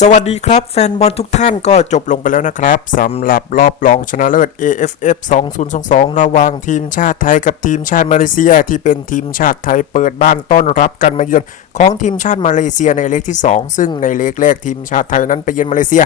สวัสดีครับ แฟนบอลทุกท่านก็จบลงไปแล้วนะครับสำหรับรอบรองชนะเลิศ AFF 2022 ระหว่างทีมชาติไทยกับทีมชาติมาเลเซีย ที่เป็นทีมชาติไทยเปิดบ้านต้อนรับกันมาเยือนของทีมชาติมาเลเซียในเลกที่ 2 ซึ่งในเลกแรกทีมชาติไทยนั้นไปเยือนมาเลเซีย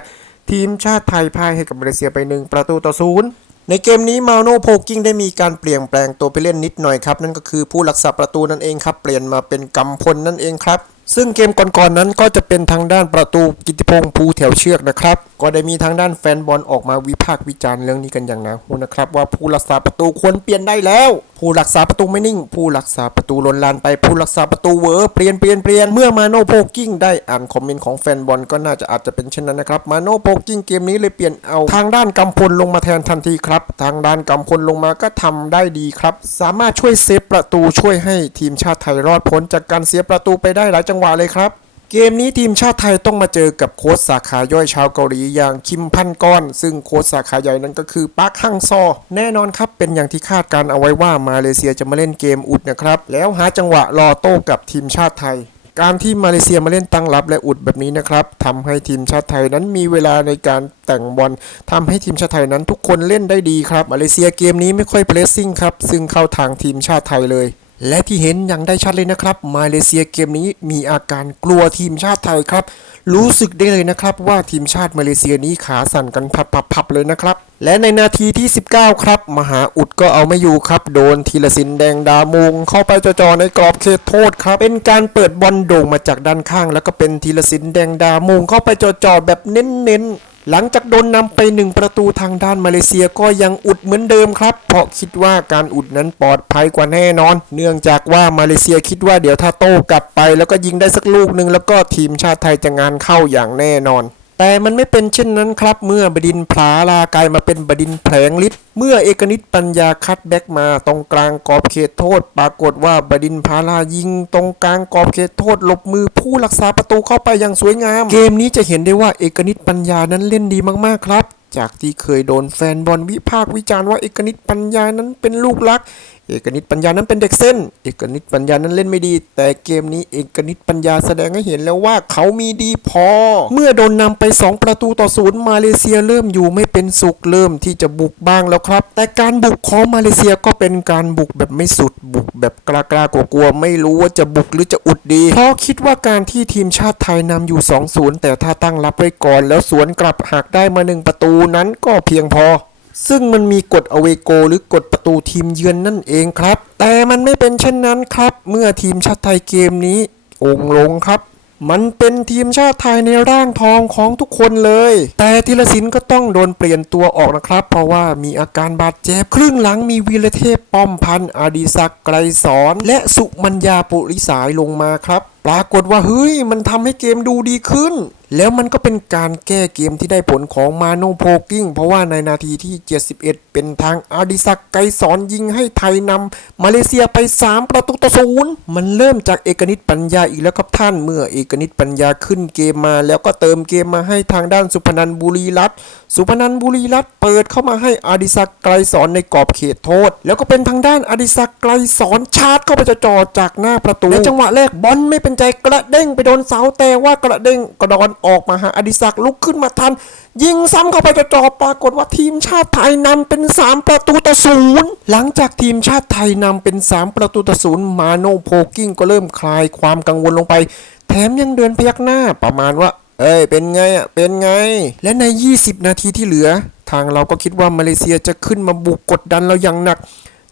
ทีมชาติไทยพ่ายให้กับมาเลเซียไป 1 ประตูต่อศูนย์ในเกมนี้มาโนโพกิ้งได้มีการเปลี่ยนแปลงตัวไปเล่นนิดหน่อยครับนั่นก็คือผู้รักษาประตูนั่นเองครับเปลี่ยนมาเป็นกำพลนั่นเองครับ ซึ่งเกมก่อนๆนั้นก็จะเป็นทางด้านประตูกิติพงษ์ภูแถวเชือกนะครับ ก็ได้มีทางด้านแฟนบอลออกมาวิพากษ์วิจารณ์เรื่องนี้กันอย่างหนาหูนะครับ ว่าผู้รักษาประตูควรเปลี่ยนได้แล้ว ผู้รักษาประตูไม่นิ่ง ผู้รักษาประตูลนลานไป ผู้รักษาประตูเวอร์เปลี่ยนเปลี่ยนเปลี่ยนเมื่อมาโนโพกิ้งได้อ่านคอมเมนต์ของแฟนบอลก็น่าจะอาจจะเป็นเช่นนั้นนะครับ มาโนโพกิ้งเกมนี้เลยเปลี่ยนเอาทางด้านกำพลลงมาแทนทันทีครับ ทางด้านกำพลลงมาก็ทำได้ดีครับ สามารถช่วยเซฟประตูช่วยให้ทีมชาติไทยรอดพ้นจากการเสียประตูไปได้หลายจังหวะเลยครับ เกมนี้ทีมชาติไทยต้องมาเจอกับโค้ชสาขาย่อยชาวเกาหลีอย่างคิมพันก้อน ซึ่งโค้ชสาขาใหญ่นั้นก็คือปาร์คฮังซอ แน่นอนครับ เป็นอย่างที่คาดการเอาไว้ว่ามาเลเซียจะมาเล่นเกมอุดนะครับ แล้วหาจังหวะรอโต้กับทีมชาติไทย การที่มาเลเซียมาเล่นตั้งรับและอุดแบบนี้นะครับทำให้ทีมชาติไทยนั้นมีเวลาในการแต่งบอลทำให้ทีมชาติไทยนั้นทุกคนเล่นได้ดีครับมาเลเซียเกมนี้ไม่ค่อยเพรสซิ่งครับซึ่งเข้าทางทีมชาติไทยเลย และที่เห็นอย่างได้ชัดเลยนะครับ มาเลเซียเกมนี้มีอาการกลัวทีมชาติไทยครับ รู้สึกได้เลยนะครับว่าทีมชาติมาเลเซียนี้ขาสั่นกันพับๆเลยนะครับ และในนาทีที่ 19 ครับ มหาอุดก็เอาไม่อยู่ครับ โดนธีรศิลป์แดงดามงเข้าไปจ่อๆในกรอบเขตโทษครับ เป็นการเปิดบอลโด่งมาจากด้านข้าง แล้วก็เป็นธีรศิลป์แดงดามงเข้าไปจ่อๆแบบเน้นๆ หลังจากโดนนำไปหนึ่งประตูทางด้านมาเลเซียก็ยังอุดเหมือนเดิมครับ เพราะคิดว่าการอุดนั้นปลอดภัยกว่าแน่นอน เนื่องจากว่ามาเลเซียคิดว่าเดี๋ยวถ้าโต้กลับไป แล้วก็ยิงได้สักลูกหนึ่งแล้วก็ทีมชาติไทยจะงานเข้าอย่างแน่นอน แต่มันไม่เป็นเช่นนั้นครับ เมื่อบดินผลาลากายมาเป็นบดินแผลงฤทธิ์เมื่อเอกนิตปัญญาคัดแบ็กมาตรงกลางกรอบเขตโทษ ปรากฏว่าบดินผลาลายิง ตรงกลางกรอบเขตโทษหลบมือผู้รักษาประตูเข้าไปอย่างสวยงาม เกมนี้จะเห็นได้ว่าเอกนิตปัญญานั้นเล่นดีมากๆครับ จากที่เคยโดนแฟนบอลวิพากษ์วิจารณ์ว่าเอกนิตปัญญานั้นเป็นลูกรัก เอกนิตปัญญานั้นเป็นเด็กเส้น เอกนิตปัญญานั้นเล่นไม่ดี แต่เกมนี้เอกนิตปัญญาแสดงให้เห็นแล้วว่าเขามีดีพอ เมื่อโดนนำไป 2 ประตูต่อศูนย์มาเลเซียเริ่มอยู่ไม่เป็นสุขเริ่มที่จะบุกบ้างแล้วครับ แต่การบุกของมาเลเซียก็เป็นการบุกแบบไม่สุดบุกแบบกล้าๆกลัวๆไม่รู้ว่าจะบุกหรือจะอุดดีเพราะคิดว่าการที่ทีมชาติไทยนำอยู่2-0แต่ถ้าตั้งรับไว้ก่อน แล้วสวนกลับหากได้มาหนึ่งประตูนั้นก็เพียงพอ ซึ่งมันมีกฎอเวโกหรือกฎประตูทีมเยือนนั่นเองครับ แต่มันไม่เป็นเช่นนั้นครับ เมื่อทีมชาติไทยเกมนี้องลงครับ มันเป็นทีมชาติไทยในร่างทองของทุกคนเลย แต่ธีรศิลป์ก็ต้องโดนเปลี่ยนตัวออกนะครับ เพราะว่ามีอาการบาดเจ็บ ครึ่งหลังมีวีรเทพป้อมพันธ์อดีศักดิ์ไกรสอนและสุมัญญาปุริสายลงมาครับ ปรากฏว่าเฮ้ยมันทำให้เกมดูดีขึ้น แล้วมันก็เป็นการแก้เกมที่ได้ผลของมาโนโพกิ้ง เพราะว่าในนาทีที่ 71 เป็นทางอาดิศักย์ไกรสอนยิงให้ไทยนำมาเลเซียไป 3 ประตูต่อศูนย์มันเริ่มจากเอกนิตปัญญาอีกแล้วครับท่านเมื่อเอกนิตปัญญาขึ้นเกมมา แล้วก็เติมเกมมาให้ทางด้านสุพนันบุรีรัตน์สุพนันบุรีรัตน์เปิดเข้ามาให้อาดิศักไกรสอนในกรอบเขตโทษ แล้วก็เป็นทางด้านอาดิศักไกรสอนชาร์จเข้าไปจะจ่อจากหน้าประตูและจังหวะแรกบอลไม่เป็นใจกระเด้งไปโดนเสาแต่ว่ากระเด้งกระดอนออกมาหาอดิศักดิ์ลุกขึ้นมาทัน ยิงซ้ำเข้าไปจะจ่อปรากฏว่าทีมชาติไทยนำเป็น 3 ประตูต่อศูนย์หลังจากทีมชาติไทยนำเป็น 3 ประตูต่อศูนย์มาโนโพกิ้งก็เริ่มคลายความกังวลลงไป แถมยังเดินพยักหน้าประมาณว่า เอ้ย เป็นไงอะเป็นไง และใน 20 นาทีที่เหลือ ทางเราก็คิดว่ามาเลเซียจะขึ้นมาบุกกดดันเราอย่างหนัก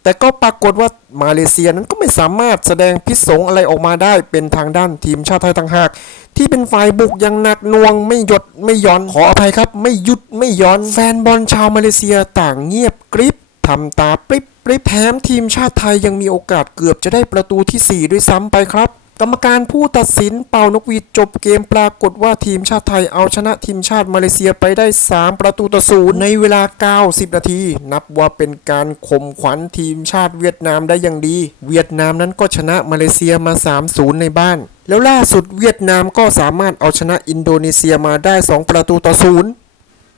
แต่ก็ปรากฏว่ามาเลเซียนั้นก็ไม่สามารถแสดงพิษสงอะไรออกมาได้เป็นทางด้านทีมชาติไทยต่างหาก ที่เป็นฝ่ายบุกอย่างหนักหน่วงไม่หยดไม่ย่อนขออภัยครับ ไม่หยุดไม่ย่อน แฟนบอลชาวมาเลเซียต่างเงียบกริบทำตาปริบปริบแถมทีมชาติไทยยังมีโอกาสเกือบจะได้ประตูที่ 4 ด้วยซ้ำไปครับ กรรมการผู้ตัดสินเป่านกหวีดจบเกมปรากฏว่าทีมชาติไทยเอาชนะทีมชาติมาเลเซียไปได้ 3 ประตูต่อศูนย์ในเวลา 90 นาที นับว่าเป็นการข่มขวัญทีมชาติเวียดนามได้อย่างดี เวียดนามนั้นก็ชนะมาเลเซียมา 3-0 ในบ้าน แล้วล่าสุดเวียดนามก็สามารถเอาชนะอินโดนีเซียมาได้ 2 ประตูต่อศูนย์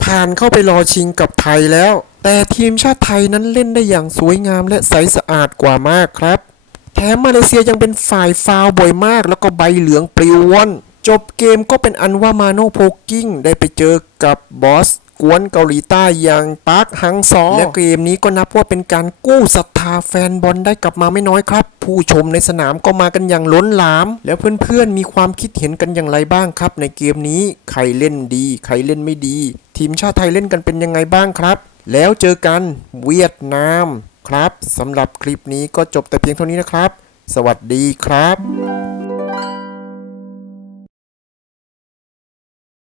ผ่านเข้าไปรอชิงกับไทยแล้ว แต่ทีมชาติไทยนั้นเล่นได้อย่างสวยงามและใสสะอาดกว่ามากครับ แถมมาเลเซียยังเป็นฝ่ายฟาวบ่อยมาก แล้วก็ใบเหลืองปลิวว่อนจบเกมก็เป็นอันว่ามาโนโพกิ้งได้ไปเจอกับบอสกวนเกาหลีใต้อย่างปาร์คฮังซอและเกมนี้ก็นับว่าเป็นการกู้ศรัทธาแฟนบอลได้กลับมาไม่น้อยครับ ผู้ชมในสนามก็มากันอย่างล้นหลาม แล้วเพื่อนๆมีความคิดเห็นกันอย่างไรบ้างครับ ในเกมนี้ใครเล่นดี ใครเล่นไม่ดี ทีมชาติไทยเล่นกันเป็นยังไงบ้างครับ แล้วเจอกันเวียดนาม ครับสำหรับคลิปนี้ก็จบแต่เพียงเท่านี้นะครับ สวัสดีครับ